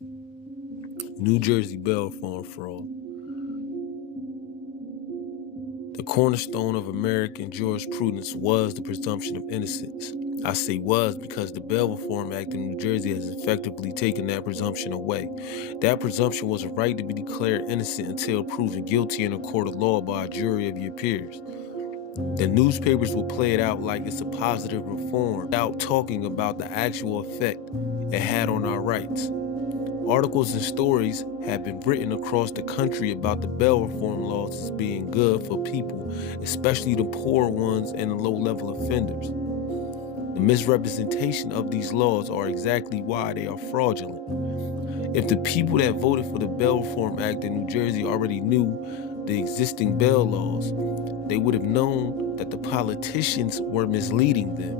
New Jersey bail reform fraud. The cornerstone of American jurisprudence was the presumption of innocence. I say was because the Bail Reform Act in New Jersey has effectively taken that presumption away. That presumption was a right to be declared innocent until proven guilty in a court of law by a jury of your peers. The newspapers will play it out like it's a positive reform without talking about the actual effect it had on our rights. Articles and stories have been written across the country about the bail reform laws as being good for people, especially the poor ones and the low-level offenders. The misrepresentation of these laws are exactly why they are fraudulent. If the people that voted for the Bail Reform Act in New Jersey already knew the existing bail laws, they would have known that the politicians were misleading them.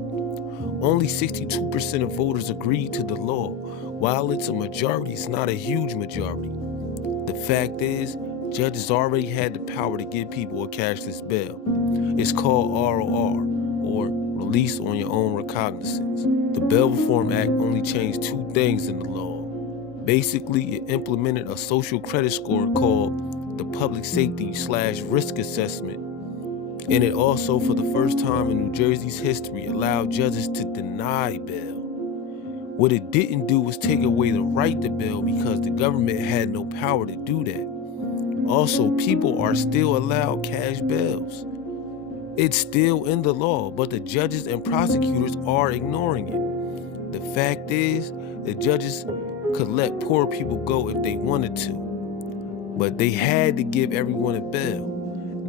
Only 62% of voters agreed to the law. While it's a majority, it's not a huge majority. The fact is, judges already had the power to give people a cashless bail. It's called ROR, or Release on Your Own Recognizance. The Bail Reform Act only changed two things in the law. Basically, it implemented a social credit score called the Public Safety/Risk Assessment. And it also, for the first time in New Jersey's history, allowed judges to deny bail. What it didn't do was take away the right to bail because the government had no power to do that. Also, people are still allowed cash bails. It's still in the law, but the judges and prosecutors are ignoring it. The fact is, the judges could let poor people go if they wanted to, but they had to give everyone a bail.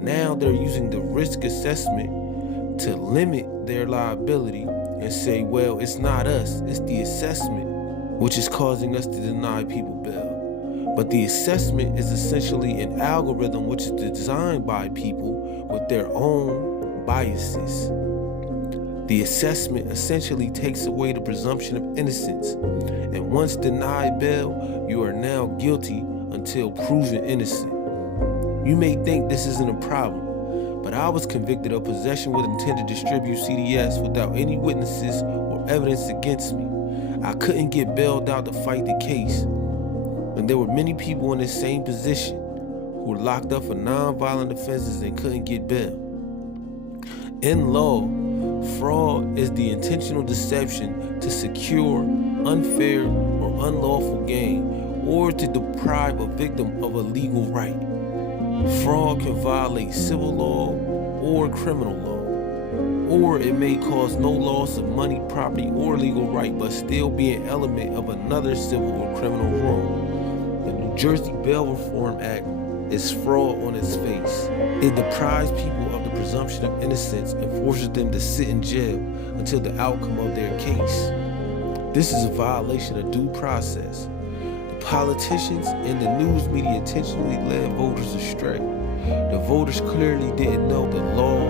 Now they're using the risk assessment to limit their liability and say, well, it's not us, it's the assessment, which is causing us to deny people bail. But the assessment is essentially an algorithm which is designed by people with their own biases. The assessment essentially takes away the presumption of innocence, and once denied bail, you are now guilty until proven innocent. You may think this isn't a problem, but I was convicted of possession with intent to distribute CDS without any witnesses or evidence against me. I couldn't get bailed out to fight the case, and there were many people in the same position who were locked up for non-violent offenses and couldn't get bail. In law, fraud is the intentional deception to secure unfair or unlawful gain or to deprive a victim of a legal right. Fraud can violate civil law or criminal law, or it may cause no loss of money, property, or legal right, but still be an element of another civil or criminal wrong. The New Jersey Bail Reform Act is fraud on its face. It deprives people of the presumption of innocence and forces them to sit in jail until the outcome of their case. This is a violation of due process. Politicians and the news media intentionally led voters astray. The voters clearly didn't know the law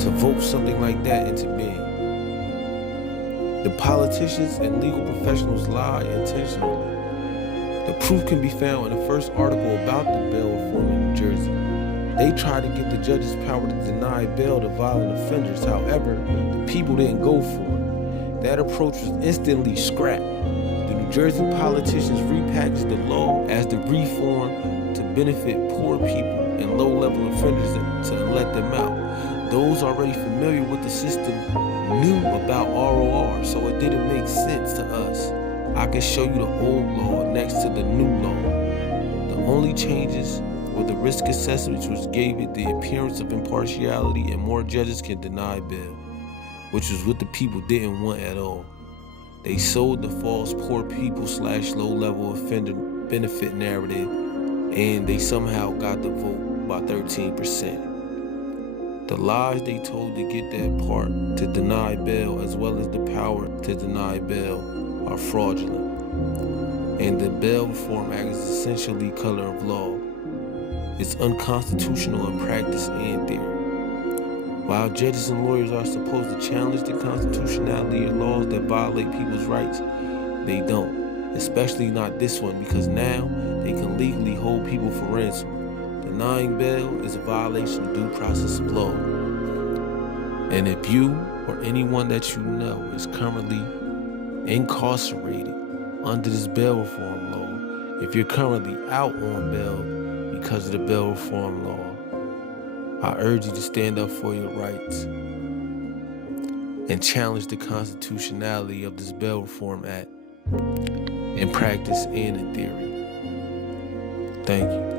to vote something like that into being. The politicians and legal professionals lie intentionally. The proof can be found in the first article about the bail reform in New Jersey. They tried to get the judges' power to deny bail to violent offenders. However, the people didn't go for it. That approach was instantly scrapped. New Jersey politicians repackaged the law as the reform to benefit poor people and low-level offenders to let them out. Those already familiar with the system knew about ROR, so it didn't make sense to us. I can show you the old law next to the new law. The only changes were the risk assessment, which gave it the appearance of impartiality and more judges can deny bail, which was what the people didn't want at all. They sold the false poor people/low-level offender benefit narrative, and they somehow got the vote by 13%. The lies they told to get that part to deny bail as well as the power to deny bail are fraudulent. And the Bail Reform Act is essentially color of law. It's unconstitutional in practice and theory. While judges and lawyers are supposed to challenge the constitutionality of laws that violate people's rights, they don't, especially not this one, because now they can legally hold people for ransom. Denying bail is a violation of due process of law. And if you or anyone that you know is currently incarcerated under this bail reform law. If you're currently out on bail because of the bail reform law, I urge you to stand up for your rights and challenge the constitutionality of this Bail Reform Act in practice and in theory. Thank you.